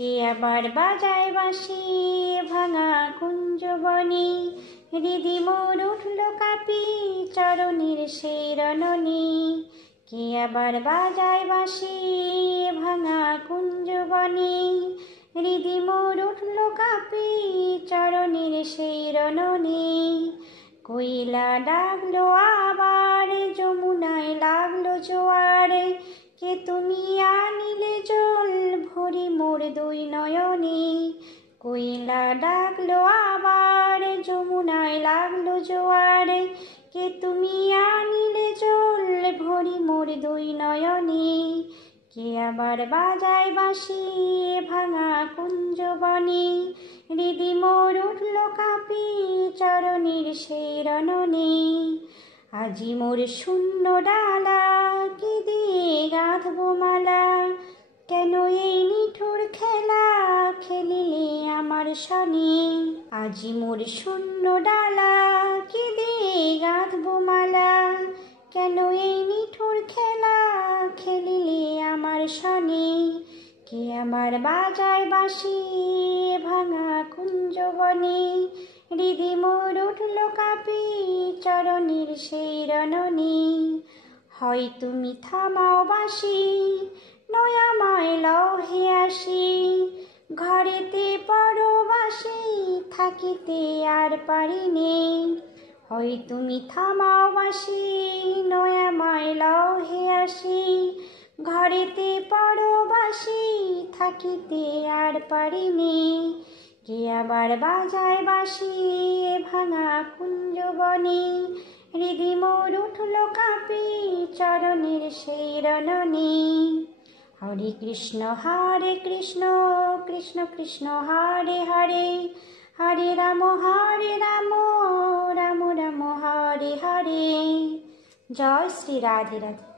কে আবার বাজায় বাঁশি ভাঙা কুঞ্জবনে, হৃদি মোর উঠল কাঁপি চরণের সেই রণনে। কে আবার বাজায় বাঁশি ভাঙা কুঞ্জবনে, হৃদি মোর উঠল কাঁপি চরণের সেই রণনে। কৈলা ডাকলো আবার যমুনায় লাগলো জোয়ার, কে তুমি আনিলে জল ভরি মোর দুই নয়নে। কৈলা ডাকলো আবার যমুনায় লাগলো জোয়ার, কে তুমি আনিলে জল ভরি মোর দুই নয়নে। কে আবার বাজায় বাঁশি ভাঙা কুঞ্জবনে, হৃদি মোর উঠল কাঁপি চরণের সেই রণনে। আজি মোর শূন্য ডালা কি দিয়ে গাঁথবো মালা, কেন এই নিঠুর খেলা খেলিলে আমার সনে। আজি মোর শূন্য ডালা কি দিয়ে গাঁথবো মালা, কেন এই নিঠুর খেলা খেলিলে আমার সনে। কে আমার বাজায় বাঁশি ভাঙা কুঞ্জবনে, হৃদি মোর উঠল কাঁপি চরণের সেই রণনে। হয় তুমি থামাও বাঁশি নয় আমায় লও হে আসি, ঘরেতে পরবাসী থাকিতে আর পারিনে। হয় তুমি থামাও বাঁশি নয় আমায় লও হে আসি, ঘরেতে পরবাসী থাকিতে আর পারিনে। কে আবার বাজায় বাঁশি ভাঙা কুঞ্জবনে, হৃদি মোর উঠল কাঁপি চরণের সেই রণনে। হরে কৃষ্ণ কৃষ্ণ কৃষ্ণ হরে হরে, হরে রাম রাম রাম হরে হরে। জয় শ্রী রাধে রাধে।